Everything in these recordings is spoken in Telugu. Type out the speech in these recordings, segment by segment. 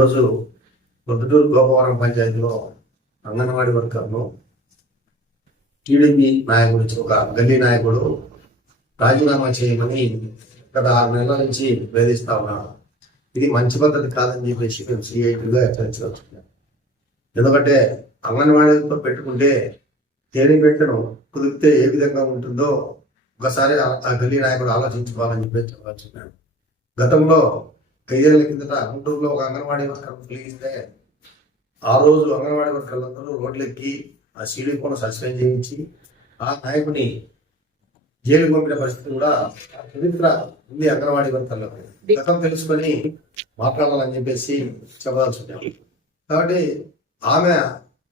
ఈరోజు పొద్దుటూరు గోపవరం పంచాయతీలో అంగన్వాడీ వర్కర్ను టీడీపీ నాయకుడు ఒక గల్లీ నాయకుడు రాజీనామా చేయమని గత 6 నెలల నుంచి వేధిస్తా ఉన్నాడు. ఇది మంచి పద్ధతి కాదని చెప్పేసి మేము సిఐటిగా హెచ్చరించవచ్చు. ఎందుకంటే అంగన్వాడీతో పెట్టుకుంటే తేనె పెట్టను కుదిరితే ఏ విధంగా ఉంటుందో ఒకసారి ఆ గల్లీ నాయకుడు ఆలోచించుకోవాలని చెప్పి చెప్పవచ్చు. గతంలో 5 ఏళ్ల కిందట గుంటూరులో ఒక అంగన్వాడీ వర్కర్ తొలగిస్తే ఆ రోజు అంగన్వాడీ వర్కర్లందరూ రోడ్లెక్కి ఆ సీడీకోను సస్పెండ్ చేయించి ఆ నాయకుని జైలుకు పంపిన పరిస్థితి కూడా చరిత్ర ఉంది. అంగన్వాడీ వర్కర్లకు గతం తెలుసుకొని మాట్లాడాలని చెప్పేసి చెప్పదలుచున్నాం. కాబట్టి ఆమె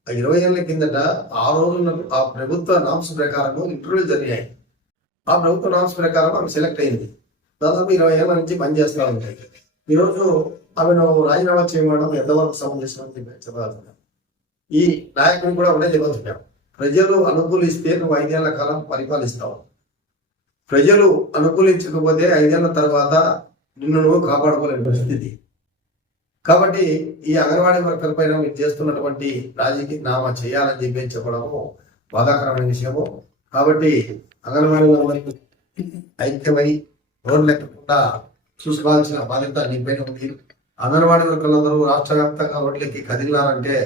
20 ఏళ్ల కిందట ఆ రోజు ఆ ప్రభుత్వ నామ్స్ ప్రకారం ఇంటర్వ్యూలు జరిగాయి. ఆ ప్రభుత్వ నామ్స్ ప్రకారం ఆమె సెలెక్ట్ అయింది. దాదాపు 20 ఏళ్ల నుంచి పనిచేస్తూ ఉంటాయి. ఈరోజు ఆమెను రాజీనామా చేయడం ఎంతవరకు సమంజసం చెప్పగలుగుతున్నాం. ఈ నాయకుని కూడా ఒకటే చెప్పగలుగుతున్నాం. ప్రజలు అనుకూలిస్తే నువ్వు 5 ఏళ్ల కాలం పరిపాలిస్తావు. ప్రజలు అనుకూలించకపోతే 5 ఏళ్ల తర్వాత నిన్ను నువ్వు కాపాడుకోలేని పరిస్థితి. కాబట్టి ఈ అంగన్వాడీ వర్కర్ పైన మీరు చేస్తున్నటువంటి రాజీనామా చేయాలని చెప్పి చెప్పడము బాధాకరమైన విషయము. కాబట్టి అంగన్వాడీ ఐక్యమై రోడ్లు ఎక్కకుండా చూసుకోవాల్సిన బాధ్యత నీపైన ఉంది. అంగన్వాడీ వర్కర్లందరూ రాష్ట్ర వ్యాప్తంగా రోడ్లకి కదిలినారంటే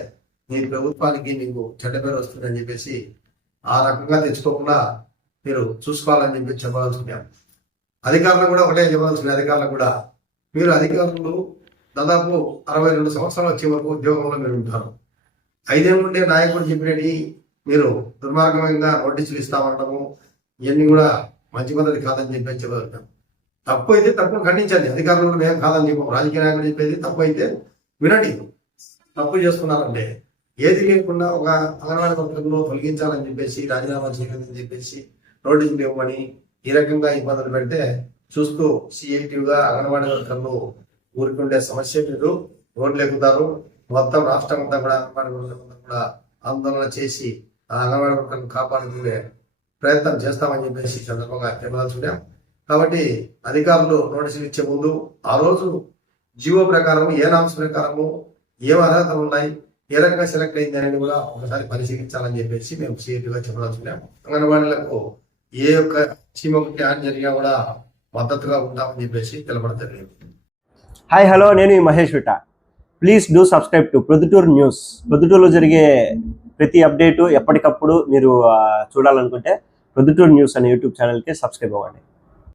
నీ ప్రభుత్వానికి నీకు చెడ్డ పేరు వస్తుందని చెప్పేసి ఆ రకంగా తెచ్చుకోకుండా మీరు చూసుకోవాలని చెప్పి చెప్పాల్సింది. అధికారులు కూడా ఒకటే చెప్పాల్సింది. అధికారులకు కూడా మీరు అధికారులు దాదాపు 62 సంవత్సరాలు వచ్చే వరకు ఉద్యోగంలో మీరు ఉంటారు. 5 ఏళ్ళ నుండే నాయకుడు చెప్పినవి మీరు దుర్మార్గంగా నోటీసులు ఇస్తామంటాము. ఇవన్నీ కూడా మంచి పద్ధతి కాదని చెప్పి చెప్పగలుగుతాం. తప్పు అయితే తప్పును ఖండించండి. అధికారులు మేము కాదని చెప్పాం. రాజకీయ నాయకులు చెప్పేది తప్పు అయితే వినండి. తప్పు చేస్తున్నారంటే ఏది లేకుండా ఒక అంగన్వాడీ వర్కర్ను తొలగించాలని చెప్పేసి రాజీనామా చేయాలని చెప్పేసి నోటీసులు ఇవ్వమని ఈ రకంగా ఇబ్బందులు పెడితే చూస్తూ సిఐటిగా అంగన్వాడీ వర్కర్లు ఊరుకుండే సమస్య మీరు రోడ్లు ఎక్కుతారు. మొత్తం రాష్ట్రం అంతా కూడా అంగన్వాడీ వర్కర్లంతా కూడా ఆందోళన చేసి ఆ అంగన్వాడీ వర్కర్లను కాపాడుకునే ప్రయత్నం చేస్తామని చెప్పేసి సందర్భంగా చెప్పాల్సిందాం. కాబట్టి అధికారులు నోటీసులు ఇచ్చే ముందు ఆ రోజు జీవో ప్రకారము ఏ నామ్స్ ప్రకారము ఏం అర్హతలు ఉన్నాయి, ఏ రకంగా సెలెక్ట్ అయింది అనేది కూడా ఒకసారి పరిశీలించాలని చెప్పేసి మేము సీరియస్గా చెప్పదలుచుకున్నాం. అంగన్వాడీలకు ఏ యొక్క చీమొకటి హాని జరిగినా కూడా మద్దతుగా ఉంటామని చెప్పేసి తెలపడం జరిగింది. హాయ్ హలో, నేను మహేష్ విట. Please do subscribe to Proddatur news. ప్రొద్దుటూరులో జరిగే ప్రతి అప్డేటు ఎప్పటికప్పుడు మీరు చూడాలనుకుంటే ప్రొద్దుటూరు న్యూస్ అనే యూట్యూబ్ ఛానల్కి సబ్స్క్రైబ్ అవ్వండి.